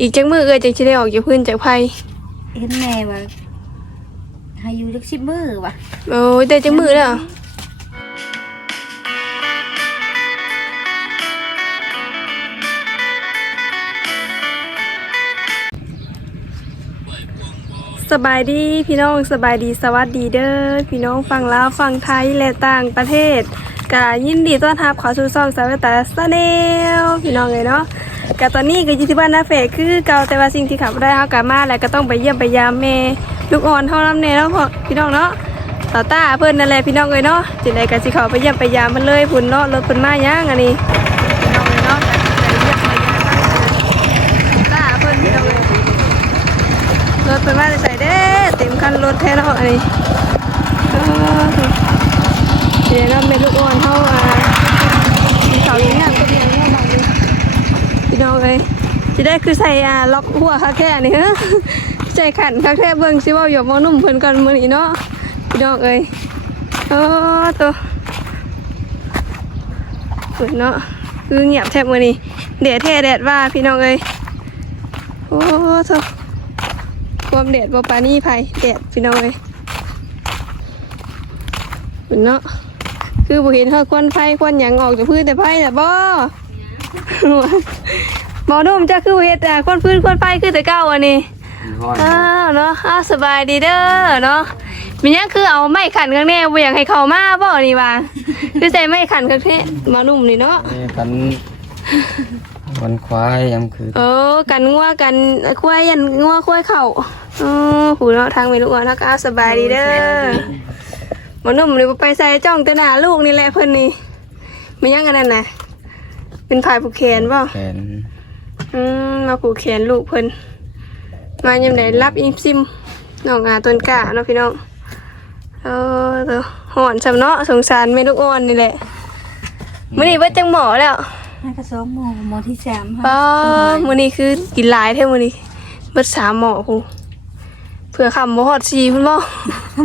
อีกจังมือเอ้ยจังสิได้ออกจากพื้นจากภัยเห็นแม่ว่าให้อยู่จักสิบมื้อว่ะโอ้ยได้จังมือแล้วสบายดีพี่น้องสบายดีสวัสดีเด้อพี่น้องฝั่งลาวฝั่งไทยและต่างประเทศกายินดีต้อนรับเขอสู่ซ่องสาวตาสแนลพี่น้องเลยเนาะ กะตอนนี้ก็อยู่ที่บ้านนาเฟคือเก่าแต่ว่าสิ่งที่ขับได้เฮากลับมาแล้วก็ต้องไปเยี่ยมไปยามแม่ลูกอ่อนเท่าน้ำเนเนาะพ่อพี่น้องเนาะตาตาเพิ่นนั่นแหละพี่น้องเลยเนาะจิไดก็สิข้าไปเยี่ยมไปยามมันเลยพุ่นเนาะรถเพิ่นมาย่างอันนี้พี่น้องเลยเนาะก็สิไปเยี่ยมามมันตาเพิ่นพี่น้องเลยรถเป็นว่าจะใส่เด้เต็มคันรถแท้แล้วอันนี้เดี๋ยวเราเป็นลูกอ่อนเท่าอ่ามีเสาอย่างเงี้ยก็เพียงเงี้ยบาง พี่น้องเอ้ยจะได้คือใส่อ่าล็อกหัวค่ะแค่นี้ฮ้ใจขันค่ะแค่เบิ่งสิว่าหยอหมอนุ่มเพิ่นก่อนมือนี้เนาะพี่น้องเอ้ยเออตัวเพิ่นเนาะคือเงียบแทบมือนี้แดดแท้แดดว่าพี่น้องเอ้ยโอ้โธ่ความแดดบ่ปานี่ไผแดดพี่น้องเอ้ยเห็นเนาะคือบ่เห็นเฮาควันไฟควันหยังออกจากพื้นแต่ไฟน่ะบ่ หมอนุ่มจ้าคือบ่เฮ็ดอะควันพื้นควันไฟคือแต่เก่าอันนี้อ้าวเนาะอ้าวสบายดีเด้อเนาะมีหยังคือเอาไม้ขันข้างแน่บ่อยากให้เข้ามาบ่นี่ว่าคือใส่ไม้ขันข้างแน่หมอนุ่มนี่เนาะนี่กันวันควายยำคือเออกันงัวกันควายยันงัวควายเข่าอ๋อหูเนาะทางไม่รู้ว่าทักอาสบายดีเด้อหมันนุ่มเลยไปใส่จ้องแต่หน้าลูกนี่แหละเพิ่นนี่ไม่ยังกันนั่นน่ะ เป็นผายผูกแขนเปล่าแขนอืมมาผูกแขนลูกเพิ่นมายังไดรับอิมซิมน้องอาต้นกล้าเนาะพี่น้องเออเด้อหอนสำเนาะสงสารแม่ลูกอ่อนนี่แหละมื้อนี้เบิดจังหมอแล้วน่ากระสองโมงโมงที่สามป้ามื้อนี้คือกินหลายแท้มื้อนี้เบิดสามหมอพูเผื่อคำบ่ฮอดสีพุ่นบ่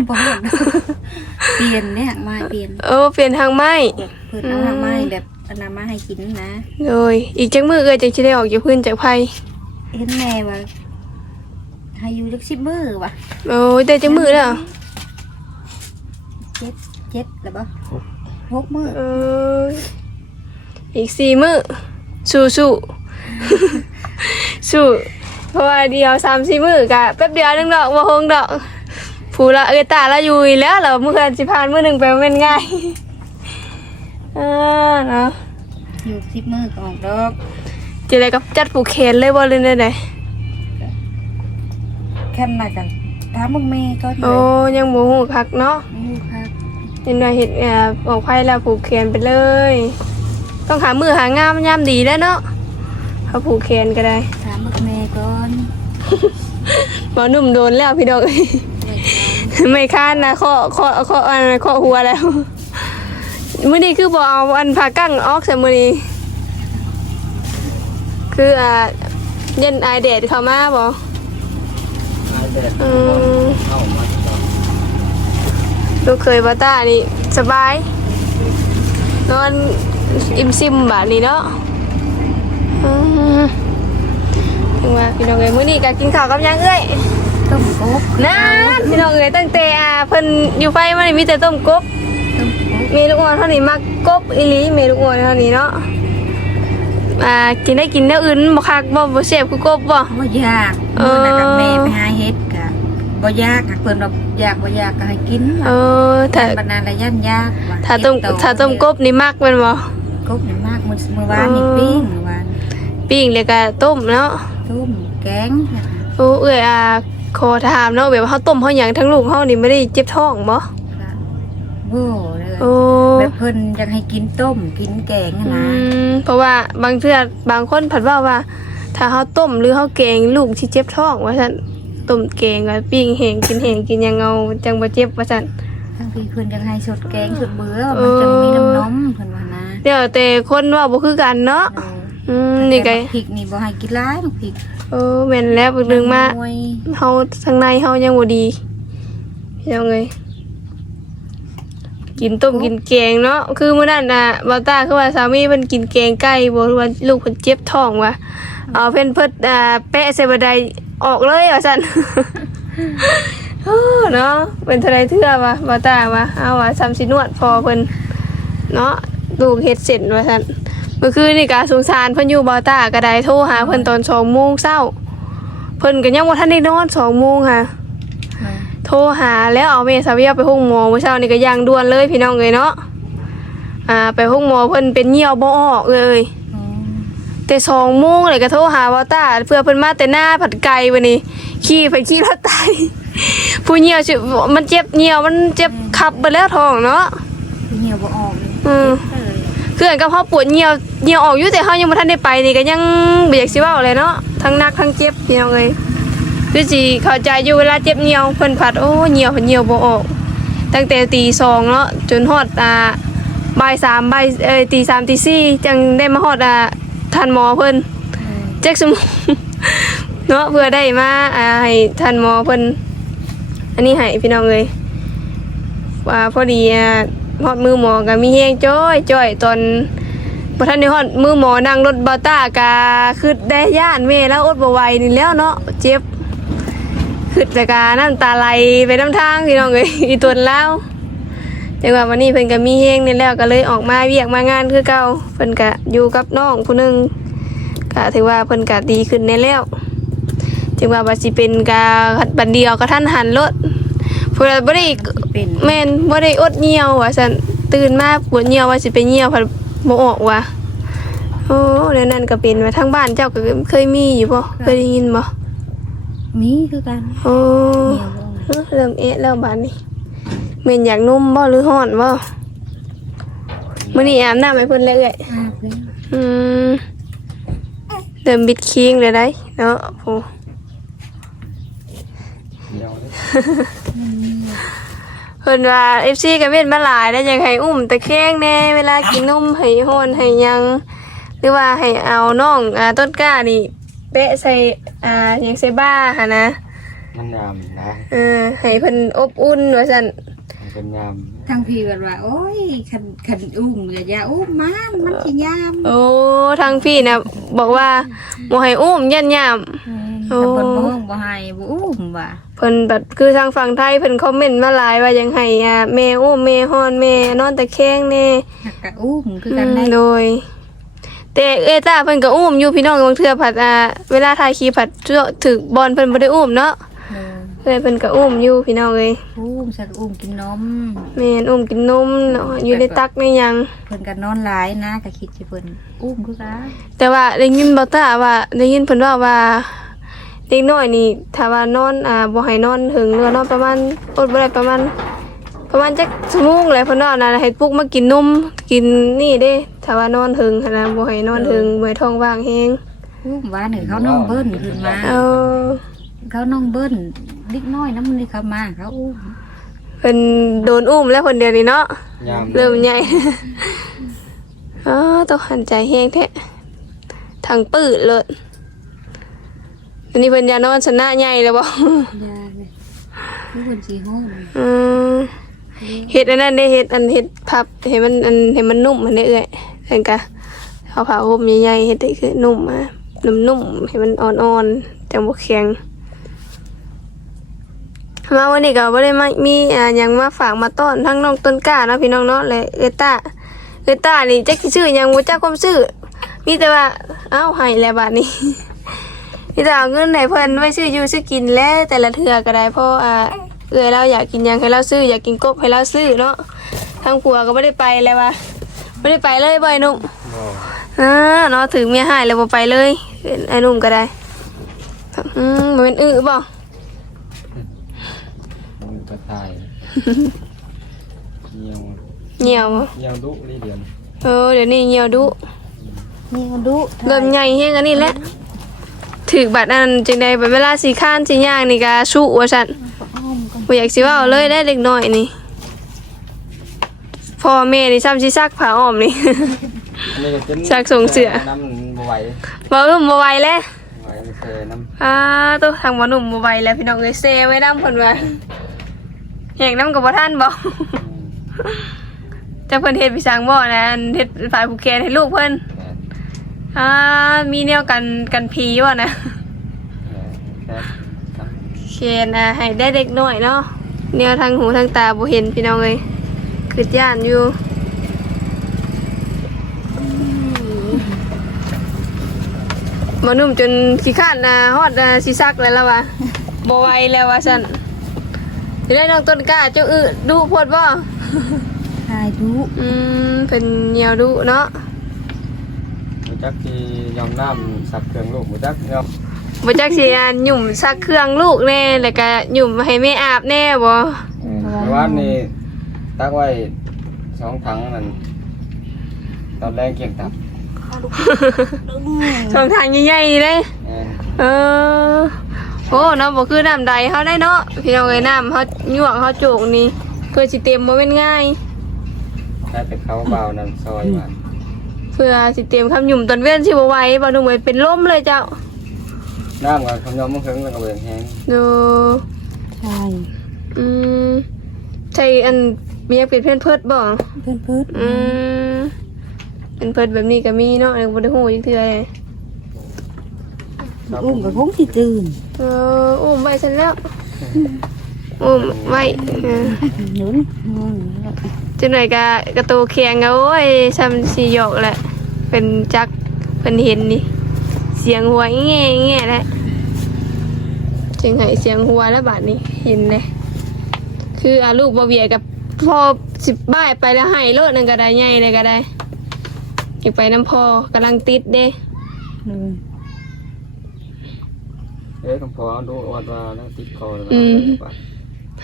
บ่เห็นเปลี่ยนเนี่ยไม้เปลี่ยนเออเปลี่ยนทางไม้เพิ่นเอาทางไม้แบบ เอาน้ำมาให้กินนะเลยอีกจังมือเอ้ยจังสิได้ออกจากพื้นจากภัยเห็นแม่ว่าให้อยู่จักสิบมื้อว่ะโอ้ยได้จังมือแล้วเจ็ดเจ็ดแล้วบ่หกมื้อเอออีกสี่มือสู้สู้สู้เพราะว่าเดียวสามสี่มือกะแป๊บเดียวนึงดอกบ่คงดอกผู้ละเอ้ยตาละอยู่อีกแล้วเหรอมื้อกันสิผ่านมื้อหนึงไปบ่แม่นง่าย อ่าเนาะอยู่สิบมื้อก็ออกดอกจะได้กับจัดผูกแขนเลยบ่เลยได้แค่นั้นกันถามมึงแม่ก็โอ้ยังบ่ฮู้คักเนาะลูกครับเห็นว่าเห็ดเอ่อออกไผ่แล้วผูกแขนไปเลย ต้องหามือหางามยามดีแล้วเนาะเขาผูกแขนก็ได้ถามมึงแม่ก่อนหมอหนุ่มโดนแล้วพี่ดอกไม่ค้านนะข้อข้อข้ออันข้อหัวแล้ว มื้อนี้คือบ่เอาอันผากั้งออกใส่มื้อนี้ คืออ่าเย็นอายแดดเข้ามาบ่นายเด็ดอืมเข้ามาตอนลูกเคยบ่ต้านี่สบาย นอนอิ่มซิมแบบนี้เนาะอืมถึงว่าพี่น้องเอ้ยมื้อนี้ก็กินข้าวกับหยังเอ้ย ต้มกบนานพี่น้องเอ้ยตั้งแต่อ่าเพิ่นอยู่ไฟมานี่มีแต่ต้มกบต้มกบ เมลูกอ่อนเท่านี้มักกบอีหลีเมลูกอ่อนเท่านี้เนาะอ่ากินได้กินแนวอื่นบ่คักบ่บ่แซ่บคือกบบ่บ่ยากเออมื้อนั้นกับแม่ไปหาเฮ็ดกะบ่ยากกะเพิ่นว่าอยากบ่อยากก็ให้กินเออถ้าบรรณาระยันยากว่ะถ้าต้มเฮ็ดถ้าต้มกบนี่มักแม่นบ่กบนี่มากมื้อมื้อวานนี่ปิ้งมื้อวานปิ้งแล้วก็ต้มเนาะต้มแกงโอ้เอ้ยอ่าขอถามเนาะแบบว่าเฮาต้มเฮาหยังทั้งลูกเฮานี่ไม่ได้เจ็บท้องบ่ค่ะ โอ้เลยโอ้แบบเพิ่นอยากให้กินต้มกินแกงอะอืนะมเพราะว่าบางเทื่อบางคนผัดว่าว่า ถ้าเฮาต้มหรือเฮาแกงลูกสิเจ็บท้องว่าซั่นต้มแกงว่าปิ้งแห้งกินแห้งกินหยังเอาจังบ่เจ็บว่าซั่นบางทีเพิ่นอยากให้สดแกงสดเบื่อเอมันอจะมีน้ำนมเพิ่นว่านะเดี๋ยวแต่คนเว่าบ่คือกันเนาะเอออืมนี่ก็แต่พริกนี่บ่ให้กินหลายพริกเออแม่นแล้วเบิ่งหนึงมาหน่วยเฮาทางในเฮายังบ่ดีพี่น้องเอ้ย กินต้มกินแกงเนาะคือมื้อนั้นน่ะบ่าวตาคือว่าสามีเพิ่นกินแกงไก่บ่รู้ว่าลูกเพิ่นเจ็บท้องว่ะเอาเพิ่นเพิ่นอ่าแปะใส่บันไดออกเลยว่าซั่นโอ้เนาะเป็นเท่าไรเทื่อวะบ่ตาวะเอาว่าซ้ำสินวดพอเพิ่นเนาะลูกเฮ็ดเสร็จว่าซั่นเมื่อคืนนี่ก็สงสารเพิ่นอยู่บ่ตาก็ได้โทรหาเพิ่นตอน2โมงเช้าเพิ่นก็ยังบ่ทันได้นอน2โมงค่ะ โทรหาแล้วเอาเมสาเวียไปห้องหมอเมื่อเช้านี่ก็ย่างด่วนเลยพี่น้องเลยเนาะอ่าไปห้องหมอเพิ่นเป็นเหี่ยวบ่ออกเลยอ๋อแต่สองโมงเลยก็โทรหาวาต้าเพื่อเพิ่นมาแต่หน้าผัดไก่วันนี้ขี่ไปขี่รถไตผู้เหี่ยวชื่อมันเจ็บเหี่ยวมันเจ็บขับไปแล้วท้องเนาะเหี่ยวบ่ออกเลยอืมเอ้ยคืออันกับเฮาปวดเหี่ยวเหี่ยวออกอยู่แต่เฮายังบ่ทันได้ไปนี่ก็ยังบ่อยากสิเว้าเลยเนาะทั้งนักทั้งเจ็บพี่น้องเอ้ย คือสิเข้าใจอยู่เวลาเจ็บเหี่ยวเพิ่นผัดโอ้เหี่ยวเพิ่นเหี่ยวบ่ออกตั้งแต่ตีสองเนาะจนฮอดอ่าบ่ายสามบ่ายเอ้ยตีสามตีสี่จังได้มาฮอดอ่าทันหมอเพิ่นเอ้ยแจ็คสมเนาะเพื่อได้มาอ่าให้ทันหมอเพิ่นอันนี้ให้พี่น้องเลยว่าพอดีอ่าฮอดมือหมอก็มีแฮงจ้อยจ้อยตอนบ่ทันได้ฮอดมือหมอนั่งรถบาต้ากาคือได้ย่านแม่แล้วอดบ่ไหวนี่แล้วเนาะเจ็บ คือแต่กาน้ำตาไหลไปน้ำทางพี่น้องเอ้ยอีตนแล้วจังว่าวันนี้เพิ่นก็มีแฮงนี่แล้วก็เลยออกมาเวียกมางานคือเก่าเพิ่นก็อยู่กับน้องผู้หนึงก็ถือว่าเพิ่นก็ดีขึ้นในแล้วจึงว่าบ่สิเป็นกาบันเดียวก็ท่านหันรถเพิ่นบ่ได้เป็นแม่นบ่ได้อดเหี่ยวว่าซั่นตื่นมาปวดเหี่ยวว่าสิไปเหี่ยวพัดบ่ออกว่ะโอ้แล้วนั่นก็เป็นว่าทางบ้านเจ้าก็เคยมีอยู่บ่เคยได้ยินบ่ มีคือกันโอ้เหี่ยวบ่ออกเอ้อเริ่มเอะแล้วบาดนี้แม่นอยากนุ่มบ่หรือฮ้อนบ่มื้อนี้อาบน้ำให้เพิ่นแล้วเอ้ยอาบแล้วอืมเดิมบิดคิงเลยได้เนาะโอ้เดียวเลยเพิ่นว่า FC ก็เว้นมาหลายแล้วอยากให้อุ้มตะแคงแน่เวลากินนมให้ฮ้อนให้หยังหรือว่าให้เอาน้องอ่าต้นกล้านี่ เปะใส่อ่าหยังใส่บ้าหั่นนะ มันยามนะเออให้เพิ่นอบอุ่นว่าซั่นมันเป็นยามทางพี่ก็ว่า โอ้ยคันคันอุ้มก็อย่าอุ้มมามันสิยามโอ้ทางพี่น่ะบอกว่าบ่ให้อุ้มยันยาม โอ้ ถ้าเพิ่นบ่บ่ให้บ่อุ้มว่ะเพิ่นแบบคือทางฝั่งไทยเพิ่นคอมเมนต์มาหลายว่ายังให้อ่าแม่อุ้มแม่ฮ้อนแม่นอนตะแคงแน่หักกะอุ้มคืออืกันมได้ โดย แต่เอต้าเพิ่นก็อุ้มอยู่พี่น้องบางเทื่อผัดอ่าเวลาถ่ายคลิปผัดเจาะถึกบอลเพิ่นบ่ได้อุ้มเนาะเออเลยเพิ่นก็อุ้มอยู่พี่น้องเอ้ยอุ้มสักอุ้มกินนมแม่นอุ้มกินนมเนาะอยู่ในตักในหยังเพิ่นก็นอนหลายนะก็คิดสิเพิ่นอุ้มคือกันแต่ว่าได้ยินบ่ต้าว่าได้ยินเพิ่นว่าว่าเด็กน้อยนี่ถ้าว่านอนอ่าบ่ให้นอนถึงหรือว่านอนประมาณอดบ่ได้ประมาณ ประมาณจักชั่วโมงแหละเพิ่นว่านะให้ปลุกมากินนมกินนี่เด้ถ้าว่านอนถึงหันนะบ่ให้นอนถึงบ่ให้ท้องว่างแฮงอุ้มว่าหนึ่งเขาน้องเบิ้นขึ้นมา เอาเขาน้องเบิ้นเล็กน้อยน้ำมันนี่เขามาเขาอุ้มเพิ่นโดนอุ้มแล้วคนเดียวนี่เนาะยามเริ่มใหญ่ อ๋อต้องหันใจแห้งแท้ทางปืดเลยอันนี้เพิ่นยานอนชนะใหญ่แล้วบ่ยาเลยทุกคนสีห้อง อืม เฮ็ดอันนั้นได้เฮ็ดอันเฮ็ดพับให้มันอันให้มันนุ่มมันได้เอื้อยเห็นกะเอาผ้าห่มใหญ่ๆเฮ็ดได้คือนุ่มอะนุ่มๆให้มันอ่อนๆจังบ่แข็งมาวันนี้ก็บ่ได้มามีอ่าหยังมาฝากมาต้อนทั้งน้องต้นกล้าเนาะพี่น้องเนาะและเอต้าเอต้านี่จักสิชื่อหยังบ่จักความชื่อมีแต่ว่าเอ้าให้แล้วบัดนี้นี่แต่เอาเงินไหนเพิ่นไว้ซื้ออยู่ซื้อกินแล้วแต่ละเทื่อก็ได้เพราะอ่า เอื้อเราอยากกินหยังให้เราซื้อ อยากกินกบให้เราซื้อเนาะทางผัวก็ไม่ได้ไปเลยว่ะไม่ได้ไปเลยบ่อยหนุ่มบ่อ่าเนาะถึงเมียหายแล้วบ่ไปเลยเป็นไอ้หนุ่มก็ได้อืมมันเป็นอื้อบ่มันก็ตายเหี่ยวเหี่ยวบ่เหี่ยวดุนี่เดือนเออเดี๋ยวนี้เหี่ยวดุนี่มาดูเริ่มใหญ่เฮงอันนี้แหละถึกบัดอันจังใดบัดเวลาสิข้านสิย่างนี่ก็สู้ว่าซั่นอ้อมกัน บ่อยากสิเว้าเลยได้เล็กน้อยนี่พ่อแม่นี่ซ้ำสิซักผ้าอ้อมนี่ อันนี้ก็เป็นจากส่งเสือ น้ำมันบ่ไหวบ่อึมบ่ไหวแล้วไหวมันเคยน้ำอ่าตัวทางบ่หนุ่มบ่ไหวแล้วพี่น้องเอ้ยเซไว้นำเพิ่นว่าแหงน้ำกับบ่ทันบ่จะเพิ่นเฮ็ดพี่สังบ่นะอันเฮ็ดฝ่ายผู้แคนให้ลูกเพิ่น แม่นอ่ามีแนวกันกันผีว่ะนะ เออครับครับ เคนอะให้ได้เด็กหน่อยเนาะแนวทางหูทางตาบ่เห็นพี่น้องเลยคือย่านอยู่หมานุ่มจนขี้ข้านนะฮอดนะสิซักแล้วล่ะวะบ่ไหวแล้ววะฉันจะได้น้องต้นกล้าเจ้าอึดูโพดบ่ทายดูอืมเป็นเหนียวดุเนาะบ่จักที่ยอมน้ำสับเครื่องลูกบ่จักเนาะ บ่จักสิอันหยุ่มซักเครื่องลูกแน่แล้วก็หยุ่มให้แม่อาบแน่บ่เออเมื่อวานนี้ตักไว้สองถังนั่นตอนแรกเกี่ยงตับช่องทางใหญ่ๆเลยเออเออโอ้เนาะบ่คือน้ำใดเฮาได้เนาะพี่น้องเอ้ยน้ำเฮาหยวกเฮาโจกนี่เพื่อสิเต็มบ่แม่นง่ายแค่แต่เขาเบานั่นซอยมาเพื่อสิเต็มคำหยุ่มตอนเว้นสิบ่ไหวบ่นุ่มเอ้ยเป็นลมเลยเจ้า น้ำกับคำยอมมันเพิ่งแล้วก็เบิ่งแห้งดูใช่อืมใช่อันเมียเป็นเพื่อนเพิดบ่เพื่อนเพื่อนอืมเป็นเพิดแบบนี้ก็มีเนาะยังบ่ได้ฮู้จักเทื่อเลยอุ้มกับคงที่ตื่นเอออุ้มไว้ซั่นแล้วอุ้มไว้เออหนุนงงจังไหนกะกระตูเคียงเอาโอ้ยซ้ำสีหยกแหละเป็นจักเพิ่นเห็นนี่ เสียงหัวแง่แง่แหละจึงให้เสียงหัวแล้วบาดนี้เห็นเลยคืออาลูกบ่เบียกับพ่อสิบบ้ายไปแล้วให้โลดหนึงก็ได้ใหญ่เลยก็ได้อยากไปน้ำพอกำลังติดเด้เลยเอ้ยคำพอเอาดูวัดว่าแล้วติดคอแล้วก็อืมไป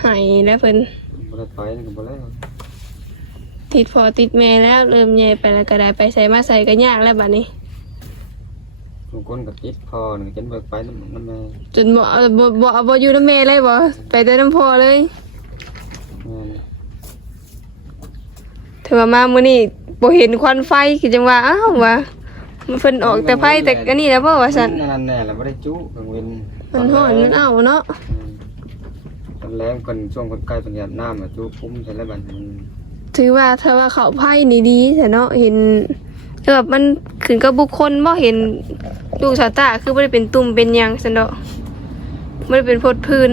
ให้แล้วเพิ่นบ่ได้ถอยนี่ก็บ่แล้วติดพอติดแม่แล้วเริ่มใหญ่ไปแล้วก็ได้ไปใส่มาใส่ก็ยากแล้วบาดนี้ บางคนก็ติดคอนี่จนเบิกไปน้ำน้ำแม่จนบ่เอาบ่บ่เอาบ่อยู่น้ำแม่เลยบ่ไปแต่น้ำพอเลยแม่นถือว่ามามื้อนี้บ่เห็นควันไฟคือจังว่าอ้าวว่ามันเพิ่นออกแต่ไฟแต่อันนี้แล้วบ่ว่าซั่นนั่นแน่แหละบ่ได้จุกลางเว้นมันฮ้อนมันอ้าวเนาะอืมตอนแรงคนช่วงคนใกล้เป็นหยาดน้ำอะจุกคุ้มใช่แล้วบัดนี้มันถือว่าถ้าว่าเขาไพ่นี่ดีแต่เนาะเห็นคือแบบมันขึ้นกับบุคคลบ่เห็น ลูกสาวตาคือบ่ได้เป็นตุ่มเป็นหยังซั่นดอกบ่ได้เป็นพดพื้น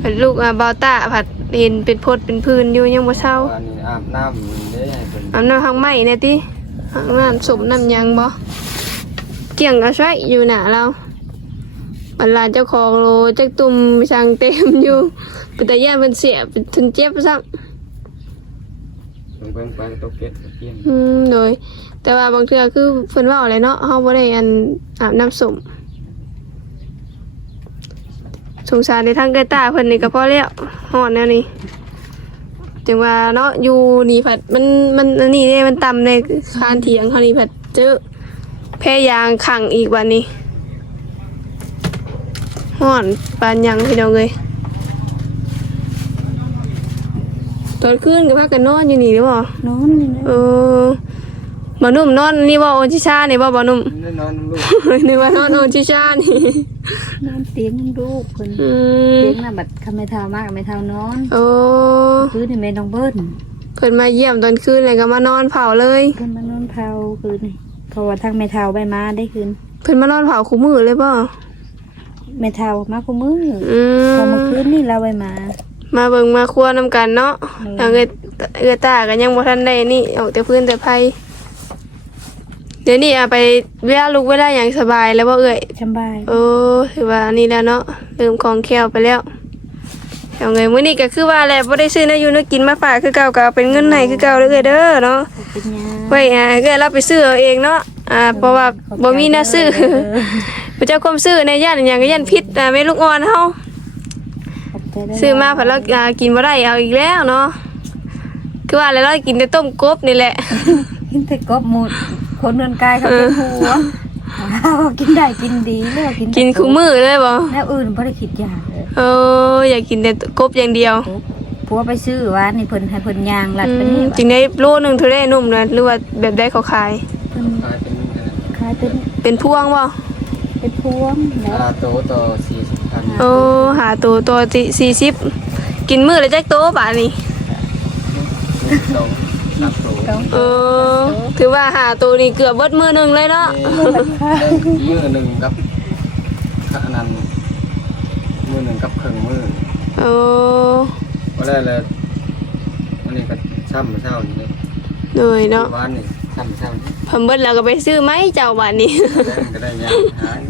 ผัดลูกอ่าบาวตาผัดเห็นเป็นพดเป็นพื้นอยู่ยังบ่เศร้าอันนี้อาบน้ำเด้ให้เป็นอาบน้ำทางไหม้เนี่ยติอาบน้ำสมน้ำหยังบ่เกี่ยงก็ใช้อยู่หน้าเราบรรลานเจ้าของโลจักตุ่มช่างเต็มอยู่เป็นตาย่านเพิ่นเสียเป็นถึงเจ็บซ้ำ เพิ่งไปตกเก็ตเกียงอืมโดย แต่ว่าบางเทื่อคือเพิ่นเว่าอะไรเนาะเฮาบ่ได้อันอาบน้ำสมสงสารในทางเกยตาเพิ่นนี่ก็พอแล้วฮอดแนวนี้จังว่าเนาะอยู่นี่ผัดมันมันอันนี้เด้มันต่ำในคานเถียงเฮานี่ผัดเจอแพยางขังอีกวันนี้ฮ้อนปานยังพี่น้องเอ้ย ตอนคืนก็พากันนอนอยู่นี่หรือเปล่านอนนี่นะเออบ่นุ่มนอนนี่บ่โอนชิชานี่บ่บ่นุ่มได้นอนลูกนึกว่านอนโอนชิชานี่นอนเตียงลูกคนอืมเตียงน่ะบัดคำไม่เท่ามากไม่เท่านอนโอ้คืนนี่แม่น้องเบิ้ลเพิ่นมาเยี่ยมตอนคืนเลยก็มานอนเผาเลยคืนมานอนเผาคืนนี่เพราะว่าทางแม่เท่าใบมาได้คืนเพิ่นมานอนเผาคู่มือเลยบ่แม่เท่ามาคู่มืออืพอมเมื่อคืนนี่เราใบมา มาเบิ่งมาครัวนํกันเนาะอืมทางเอื้อเอื้อตาก็ยังบ่ทันได้นี่ออกแต่พื้นแต่ไผเดี๋ยวนี้อะไปเวลาลุกเวลาหยังสบายแล้วบ่เอ้ยสบายโอ้ถือว่านี่แล้วเนาะลืมของแคลวไปแล้วเอาไงมื้อนี้ก็คือว่าแหละบ่ได้ซื้อเนื้ออยู่เนื้อกินมาฝากคือเก่าก็เอาเป็นเงินให้คือเก่าเด้อเด้อเนาะเป็นยาไว้อ่าก็เราไปซื้อเอาเองเนาะอ่าเพราะว่าบ่มีหน้าซื้อพระเจ้าความซื้อในย่านหยังก็ย่านพิษอ่าแม่ลูกอ่อนเฮา ซื้อมาเพิ่นเราอ่ากินบ่ได้เอาอีกแล้วเนาะคือว่าแล้วเรากินแต่ต้มกบนี่แหละกินแต่กบหมดคนเงินกายเขาเป็นหัวเขากินได้กินดีแล้วกินกินคู่มื้อเลยบ่แล้วอื่นบ่ได้คิดอยากเลยเอออยากกินแต่กบอย่างเดียวผัวไปซื้อว่านี่เพิ่นให้เพิ่นยางลัดอืไปมนี่จริงได้โลหนึงเท่าได้นุ่มนะหรือว่าแบบได้เขาขายเพิ่นกลายเป็นขายเป็นเป็นพวงบ่เป็นพวงแล้วอาโตต่อสี่สิบพัน โอ้หาตัวตัวติสี่สิบกินมื้อละจักโตบาทนี่สองสามโตกสองเออถือว่าหาตัวนี่เกือบเบิดมือหนึงเลยเนาะนี่ได้มือหนึ่งกับขนาดมือหนึ่งกับครึ่งมือโอ้ก็ได้เลยวันนี้ก็ช่ำเช้านี่เหนื่อยเนาะวันนี่ช่ำเช้านี่เพิ่นเบิดแล้วก็ไปซื้อไหมเจ้าบ้านนี้ได้ก็ได้ยางหาย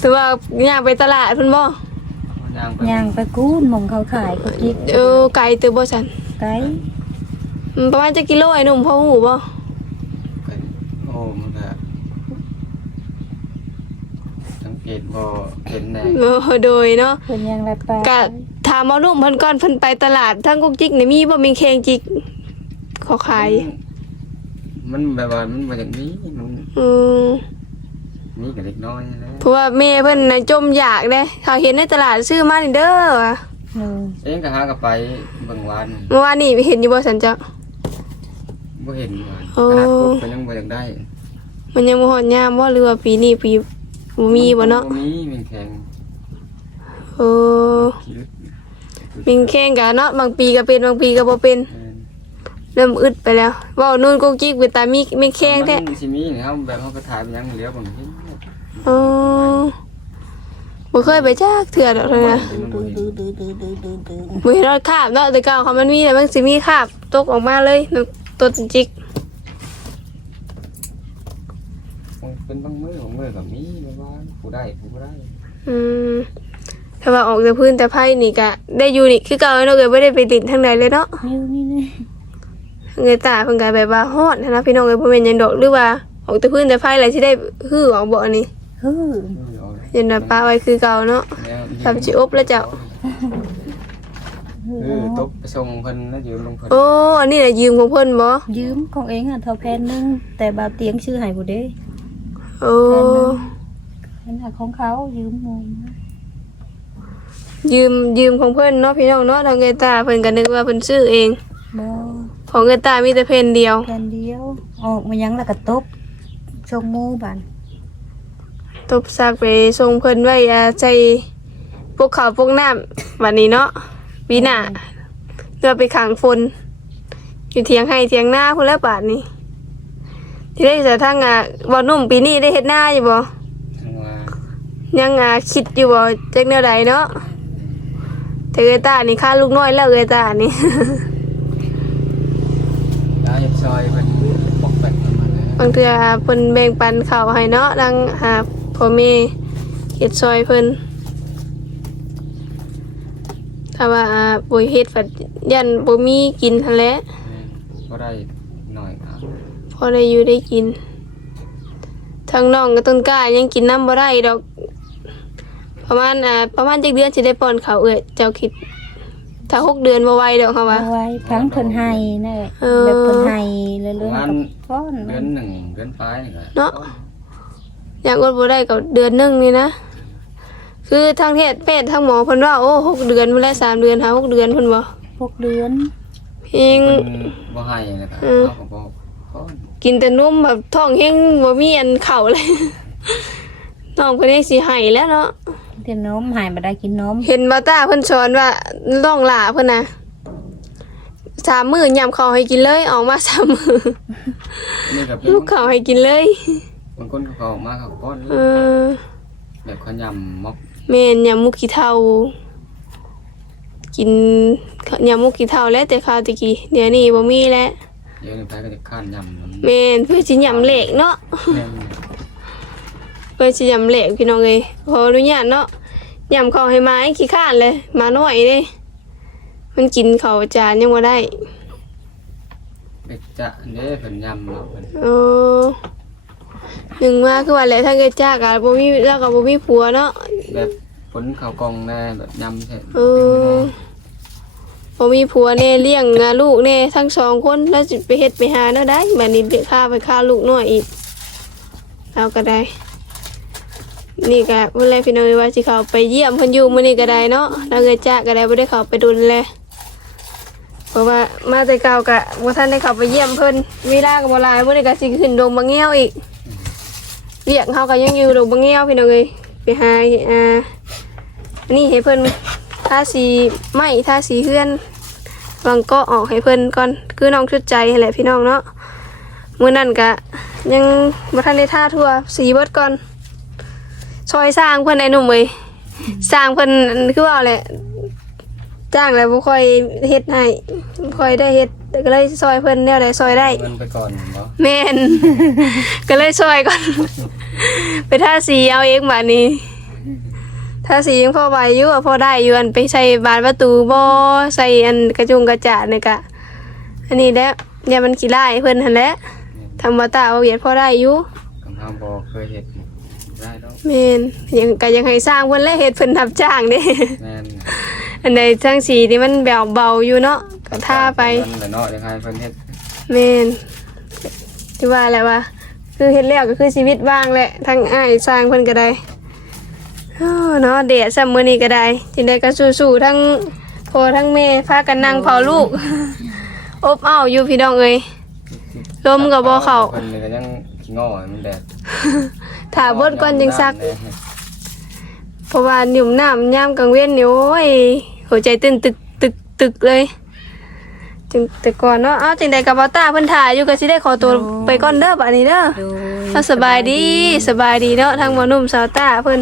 ถือว่าย่างไปตลาดเพิ่นบ่ยางไปย่างไปกูนหมองเขาขายก็กินเออไกลตือบ่ซั่นไกลอืมประมาณจะกิโลไอ้หนุ่มพ่อหูบ่โอ้มันก็สังเกตบ่เห็นแน่เออโดยเนาะเพิ่นยังไรไปก็ถามหมอหนุ่มเพิ่นก่อนเพิ่นไปตลาดทั้งกุ๊กจิกนี่มีบ่มีแข่งจิกเขาขายมันแบบว่ามันมาจากนี้มันอืม มีกับเล็กน้อยนะเพราะว่าแม่เพิ่นน่ะจมอยากเด้เขาเห็นในตลาดซื้อมานี่เด้อว่ะหนึ่งเองก็หากับไปเบิ่งวันเมื่อวานนี่เห็นอยู่บ่สันเจ้า บ่เห็นวันโอ้ ขนาดปุ๊บก็ยังบ่อยากได้มันยังบ่ฮอดยามบ่หรือว่าปีนี้ปีบ่มีบ่เนาะบ่มีมันแข็งโอ้ขี้ลึกมิงแข่งกันเนาะบางปีก็เป็นบางปีก็บ่เป็น เออเริ่มอึดไปแล้วเว้านู่นกุ๊กจิกไปตามีมีแข่งแท้มันสิมีนี่ครับแบบเขาก็ถ่ายมันยังเหลียวบ่เห็นอ๋อบ่เคยไปจักเทื่อดอกเลยนะดื้อดื้อดื้อดื้อดื้อดื้อดื้อบ่เห็นรถคาบเนาะแต่เก่าเขามันมีแต่มันสิมีคาบตกออกมาเลยน้ำตัวจิกเป็นบางมื้อบางมื้อก็มีแบบว่าผู้ได้ผู้บ่ได้อืมถ้าว่าออกจากพื้นแต่ไพ่นี่ก็ได้อยู่นี่คือเก่าเนาะเกิดบ่ได้ไปติดทางใดเลยเนาะนิ้วนี่นี่ เงยตาเพิ่นก็แบบว่าฮอดนะพี่น้องเอ้ยบ่แม่นหยังดอกหรือว่าออกแต่พื้นแต่ไพ่แล้วสิได้ฮื้อออกบ่อันนี้ฮือยันว่าป้าไว้คือเก่าเนาะทำสิอบแล้วเจ้าฮือคือตบไปส่งเพิ่นแล้วยืมลงเพิ่นโอ้อันนี้น่ะยืมของเพิ่นบ่ยืมของเองอะเท่าแพนหนึงแต่บาวเตียงชื่อให้บ่เด้โอ้เป็นหาของเขายืมหมูมายืมยืมของเพิ่นเนาะพี่น้องเนาะทางเงยตาเพิ่นก็นึกว่าเพิ่นซื้อเองบ่ ของเงยตามีแต่เพนเดียว แผ่นเดียวออกมายังแล้วก็ตบชงหมูบานตบซากไปส่งเพิ่นไว้อ่าใส่พวกข้าวพวกน้ำบัดนี้เนาะปีหน้าเพื่อไปขังฝนอยู่เถียงให้เถียงหน้าพุ่นแล้วบาดนี้ ที่ได้จะทั้งอะบ่หนุ่มปีนี้ได้เฮ็ดหน้าอยู่บ่ทางว่ายังอะคิดอยู่บ่จักแนวใดเนาะแต่เอยตานี่ค่าลูกน้อยแล้วเอยตานี่ ย้ายซอยเพิ่นบอกแบกประมาณนั้น บางเทื่อเพิ่นแบ่งปันข้าวให้เนาะดังหาพ่อแม่เฮ็ดซอยเพิ่นถ้าว่าอ่าบ่เฮ็ดฝัดยันบ่มีกินหั่นแหละก็ได้หน่อยครับพอได้อยู่ได้กินทางน้องกับต้นกล้ายังกินน้ำบ่ได้ดอก ประมาณอ่าประมาณจักเดือนสิได้ป้อนข้าวเอ้ยเจ้าคิด ถ้าหกเดือนบ่ไหวดอกค่ะว่า เอาไว้พังเพิ่นให้นั่นแหละเออ แบบเพิ่นให้เรื่อยๆกับก้อนเดือนหนึ่งเดือนปลายนี่ก็เนาะ อยากอดบ่ได้ก็เดือนหนึงนี่นะ คือทางแพทย์แพทย์ทางหมอเพิ่นว่าโอ้หกเดือนพุ่นแล้วสามเดือนหาหกเดือนเพิ่นบ่หกเดือนเพียงเพิ่นบ่ให้นะครับอืมเขาก็บอกก้อนกินแต่นมแบบท้องแห้งบ่มีอันเข้าเลย น้องเพิ่นยังสิให้แล้วเนาะ เดี๋ยวนมหายมาได้กินนมเห็นบาต้าเพิ่นสอนว่าล่องหลาเพิ่นนะสามมื้อยำข้าวให้กินเลยออกมาสามมื้อนี่ก็เป็นลูกข้าวให้กินเลยบางคนเขาก็ออกมาเขาก็ก้อนเออแบบเขายำมอกแม่นยำมุกขี้เท่ากินยำมุกขี้เท่าแล้วแต่ข้าวตะกี้เดี๋ยวนี้บ่มีแล้วเดี๋ยวนี้ไปก็จะข้านยำน้ำแม่นเพื่อสิยำเหล็กเนาะแม่นเพื่อสิยำเหล็กพี่น้องเอ้ยขออนุญาตเนาะ ยำข้าวให้มาให้ขี้ข้านเลยมาหน่อยเด้มันกินข้าวจานยังบ่ได้เป็ดจะเด้เพิ่นยำเนาะเพิ่นเออหนึ่งมาคือว่าแหละถ้าเกิดจ้ากะบ่มีแล้วก็บ่มีผัวเนาะแบบผลข้าวกล่องแน่แบบยำใช่เออบ่มีผัวแน่เลี้ยงอะลูกแน่ทั้งสองคนแล้วสิไปเฮ็ดไปหาเนาะได้บัดนี้เด็กค่าไปค่าลูกน้อยอีกเราก็ได้ นี่ก็เมื่อไรพี่น้องว่าสิเขาไปเยี่ยมเพิ่นอยู่มื้อนี้ก็ได้เนาะแล้วเกิดจ้าก็ได้บ่ได้เขาไปดุลแลเพราะว่ามาแต่เก่าก็บ่ทันได้เขาไปเยี่ยมเพิ่นเวลาก็บ่หลายมื้อนี้ก็สิขึ้นดงบางแง้วอีกเรียกเขาก็ยังอยู่ดอกบางแง้วพี่น้องเอ้ยไปหาอ่านี่ให้เพิ่นทาสีไม้ทาสีเฮือนวางก็ออกให้เพิ่นก่อนคือน้องชุดใจแหละพี่น้องเนาะมื้อนั้นก็ยังบ่ทันได้ท่าทั่วสีเบิดก่อน ซอยสร้างเพิ่นไอ้หนุ่มเอ้ยสร้างเพิ่นคือว่าแหละจ้างแล้วบ่ค่อยเฮ็ดให้บ่ค่อยได้เฮ็ดแต่ก็เลยซอยเพิ่นแนวใดซอยได้เงินไปก่อนบ่แม่น ก็เลยซอยก่อน ไปท่าสีเอาเองบัดนี้ท่าสียังพอไหวอยู่อะพอได้อยู่อันไปใส่บานประตูบ่ใส่อันกระจุงกระจาดนี่กะอันนี้แหละเนี่ยมันขี้ไล่เพิ่นหั่นแหละทำมาตาเอาเหรียญพอได้อยู่คำห้ามบ่เคยเฮ็ด ได้ดอกแม่นยังก็ยังให้สร้างเพิ่นและเฮ็ดเพิ่นทับจ้างเด้ แม่นอันใดทั้งสีนี่มันแบบเบาอยู่เนาะก็ท่าไปนั่นแหละเนาะยังให้เพิ่นเฮ็ดแม่นที่ว่าแหละว่าคือเฮ็ดแล้วก็คือชีวิตว่างแหละทั้งอ้ายสร้างเพิ่นก็ได้อ้อเนาะเดะซ้ำมื้อนี้ก็ได้จิงได้ก็สู้ๆทั้งพ่อทั้งแม่พากันนั่งเฝ้าลูก อบอ้าวอยู่พี่น้องเอ้ยลมก็บ่เข้า เพิ่นนี่ก็ยังขี้ง้อให้มันแดด ถ้าเบิดก่อนจังซัก เพราะว่าหนุ่มน้ำยามกลางเว้นนี่โอ้ยหัวใจเต้นตึกตึกตึกเลยจึงแต่ก่อนเนาะเอ้าจังใดกับบ่าวตาเพิ่นถ่ายอยู่ก็สิได้ขอตัวไปก่อนเด้อบัดนี้เด้อโดยเอาสบายดีสบายดีเนาะทางหมอหนุ่มสาวตาเพิ่น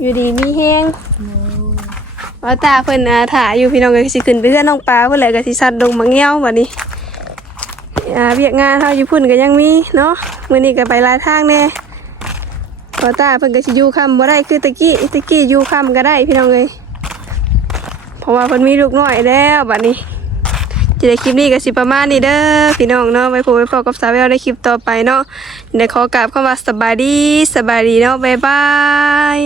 อยู่ดีมีแฮงบ่าวตาเพิ่นอาถ่ายอยู่พี่น้องก็สิขึ้นไปเพื่อนน้องปลาเพิ่นแหละก็สิซัดดงมาเงี้ยวบัดนี้อ่าเวียกงานเฮาอยู่พุ่นก็ยังมีเนาะมื้อนี้ก็ไปหลายทางแน่พ อตาเพิ่นก็สิอยู่ค่ำบ่ได้คือตะกี้ตะกี้อยู่ค่ำก็ได้พี่น้องเลยเพราะว่าเพิ่นมีลูกน้อยแล้วบัดนี้จะได้คลิปนี้ก็สิประมาณนี้เด้อพี่น้องเนาะไว้พบไว้พอกับสาวแววในคลิปต่อไปเนาะเดี๋ยวขอกราบเข้ามาสบายดีสบายดีเนาะบ๊ายบาย